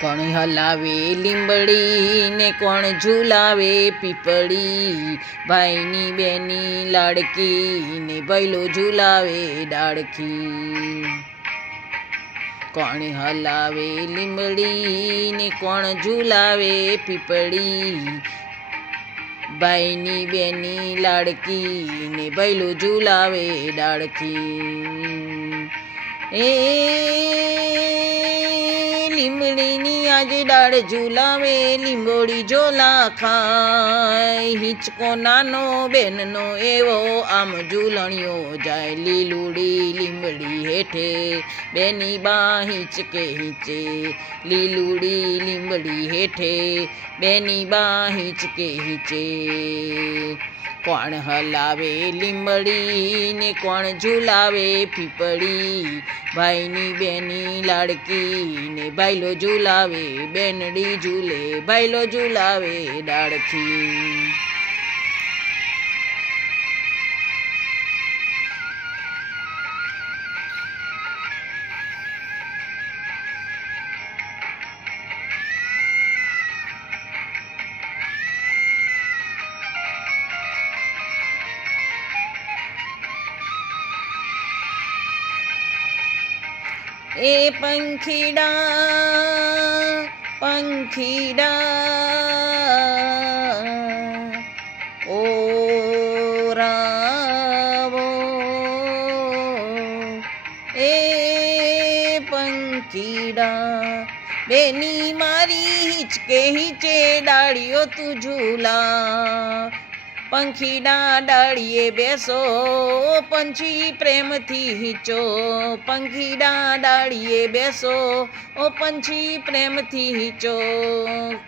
કોણ હલાવે લીંબડી ને કોણ ઝુલાવે પીપળી, ભાઈની બેની લાડકી ને ભૈલો ઝુલાવે ડાળખી. કોણ હલાવે લીંબડી ને કોણ ઝુલાવે પીપળી, ભાઈની બેની લાડકી ને ભૈલો ઝુલાવે ડાળખી. એ લીમડીની આજે ડાળ ઝુલાવે લીંબોડી ઝોલા ખાય, હિંચકો નાનો બેનનો એવો આમ ઝૂલણિયો જાય. લીલુડી લીંબડી હેઠે બેની બા હિંચકે હિંચે, લીલુડી લીંબડી હેઠે બેની બા હિંચકે હિંચે. કોણ હલાવે લીંબડી ને કોણ ઝુલાવે પીપળી, ભાઈની બેની લાડકી ને ભાઈલો ઝુલાવે બેનડી ઝૂલે ભાઈલો ઝુલાવે ડાળખી. એ પંખીડા પંખીડા ઓરાવો, એ પંખીડા બેની મારી હિંચકે હિંચે ડાળીઓ તું ઝૂલા. પંખીડા ડાળીએ બેસો પંછી પ્રેમથી હિંચો, પંખીડા ડાળીએ બેસો ઓ પંછી પ્રેમથી હિંચો.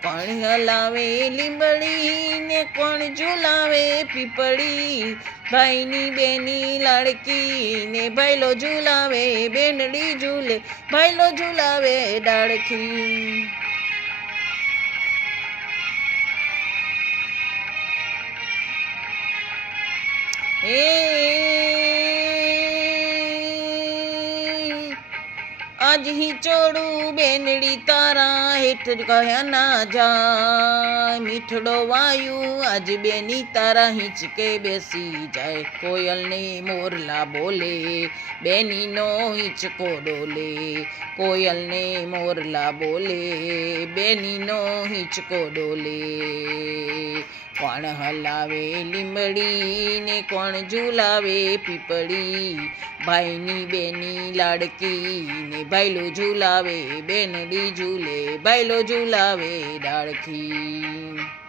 કોણ હલાવે લીંબડી ને કોણ ઝુલાવે પીપળી, ભાઈની બેની લાડકી ને ભાઈલો ઝુલાવે બેનડી ઝૂલે ભાઈલો ઝુલાવે ડાળખી. એ આજ હિંચોડું બેનડી તારા હેઠ કહ્યા ના જાય, મીઠડો વાયુ આજ બેની તારા હિંચકે બેસી જાય. કોયલને મોરલા બોલે બેનીનો હિંચકો ડોલે, કોયલને મોરલા બોલે બેનીનો હિંચકો ડોલે. કોણ હલાવે લીંબડી ને કોણ ઝુલાવે પીપળી, ભાઈની બેની લાડકી ને ભાઈલો ઝુલાવે બેનડી ઝૂલે ભાઈલો ઝુલાવે ડાળખી.